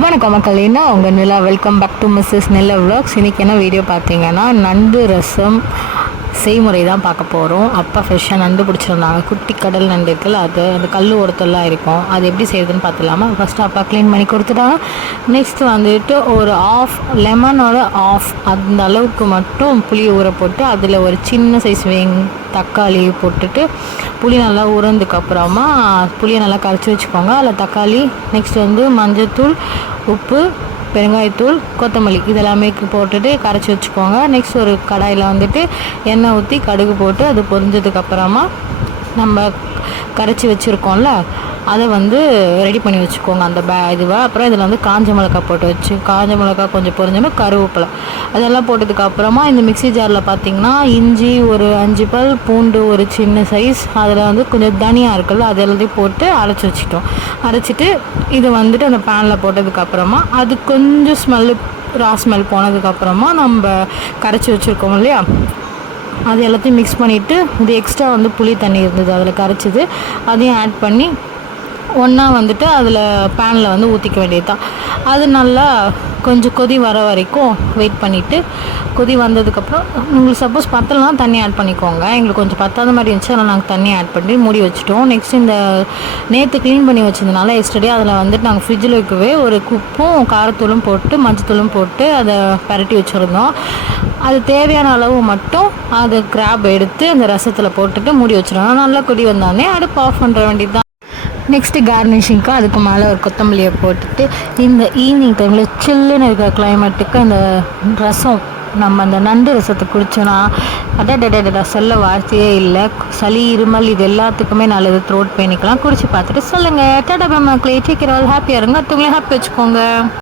வணக்கம் மக்களே, நான் உங்கள் Nila. Welcome back to Mrs Nila vlogs. இன்றைக்கி என்ன வீடியோ பார்த்தீங்கன்னா, நண்டு ரசம் செய்முறை தான் பார்க்க போகிறோம். அப்பா ஃப்ரெஷ்ஷாக நண்டு பிடிச்சிருந்தாங்க. குட்டி கடல் நண்டுக்கள், அது அந்த கல் ஓரத்தெல்லாம் இருக்கும். அது எப்படி செய்யுதுன்னு பார்த்துலாமா? ஃபஸ்ட்டு அப்பா க்ளீன் பண்ணி கொடுத்துட்டாங்க. நெக்ஸ்ட்டு வந்துட்டு ஒரு லெமனோட அந்த அளவுக்கு மட்டும் புளி ஊற போட்டு அதில் ஒரு சின்ன சைஸ் தக்காளி போட்டுட்டு புளி நல்லா ஊறதுக்கப்புறமா புளியை நல்லா கரைச்சி வச்சுக்கோங்க. அதில் தக்காளி, நெக்ஸ்ட் வந்து மஞ்சள்தூள், உப்பு, பெருங்காயத்தூள், கொத்தமல்லி இதெல்லாமே போட்டுட்டு கரைச்சி வச்சுக்கோங்க. நெக்ஸ்ட் ஒரு கடாயில் வந்துட்டு எண்ணெய் ஊற்றி கடுகு போட்டு அது பொரிஞ்சதுக்கப்புறமா நம்ம கரைச்சி வச்சுருக்கோம்ல அதை வந்து ரெடி பண்ணி வச்சுக்கோங்க அந்த இதுவாக. அப்புறம் இதில் வந்து காஞ்ச மிளகா கொஞ்சம் பொரிஞ்சோன்னா கருவேப்பிலை அதெல்லாம் போட்டதுக்கப்புறமா இந்த மிக்ஸி ஜாரில் பார்த்திங்கன்னா இஞ்சி ஒரு 5 பல், பூண்டு ஒரு சின்ன சைஸ், அதில் வந்து கொஞ்சம் தனியாக இருக்குல்ல அது எல்லாத்தையும் போட்டு அரைச்சிட்டு இது வந்துட்டு அந்த பேனில் போட்டதுக்கப்புறமா அது கொஞ்சம் ரா ஸ்மெல் போனதுக்கப்புறமா நம்ம கரைச்சி வச்சுருக்கோம் இல்லையா, அது எல்லாத்தையும் மிக்ஸ் பண்ணிவிட்டு இது எக்ஸ்ட்ரா வந்து புளி தண்ணி இருந்தது அதில் கரைச்சிது அதையும் ஆட் பண்ணி ஒன்றா வந்துட்டு அதில் பேனில் வந்து ஊற்றிக்க வேண்டியது தான். அது நல்லா கொஞ்சம் கொதி வர வரைக்கும் வெயிட் பண்ணிவிட்டு கொதி வந்ததுக்கப்புறம் உங்களுக்கு சப்போஸ் பத்தலைனா தண்ணி ஆட் பண்ணிக்கோங்க. எங்களுக்கு கொஞ்சம் பத்தாத மாதிரி இருந்துச்சு, அதனால் நாங்கள் தண்ணி ஆட் பண்ணி மூடி வச்சுட்டோம். நெக்ஸ்ட் இந்த நேற்று க்ளீன் பண்ணி வச்சதுனால எஸ்டர்டே அதில் வந்துட்டு நாங்கள் ஃப்ரிட்ஜில் வைக்கவே ஒரு உப்பும் காரத்தூளும் போட்டு மஞ்சத்தூளும் போட்டு அதை பரட்டி வச்சுருந்தோம். அது தேவையான அளவு மட்டும் அதை கிராப் எடுத்து அந்த ரசத்தில் போட்டுட்டு மூடி வச்சுருந்தோம். நல்லா கொதி வந்தானே அடுப்பு ஆஃப் பண்ணுற வேண்டியது தான். நெக்ஸ்ட்டு கார்னிஷிங்க்கு அதுக்கு மேலே ஒரு கொத்தமல்லியை போட்டுட்டு இந்த ஈவினிங் டைமில் சில்லுன்னு இருக்கிற கிளைமேட்டுக்கு அந்த ரசம் நம்ம அந்த நண்டு ரசத்தை குடிச்சோன்னா அடடடடா சொல்ல வார்த்தையே இல்லை. சளி, இருமல் இது எல்லாத்துக்குமே நல்லது. த்ரோட் பெயினுக்கெல்லாம் குடிச்சு பார்த்துட்டு சொல்லுங்கள். டாடா பை மக்களே, டேக் கேர் ஆல், ஹாப்பியாக இருங்க, அடுத்தவங்களே ஹாப்பி வச்சுக்கோங்க.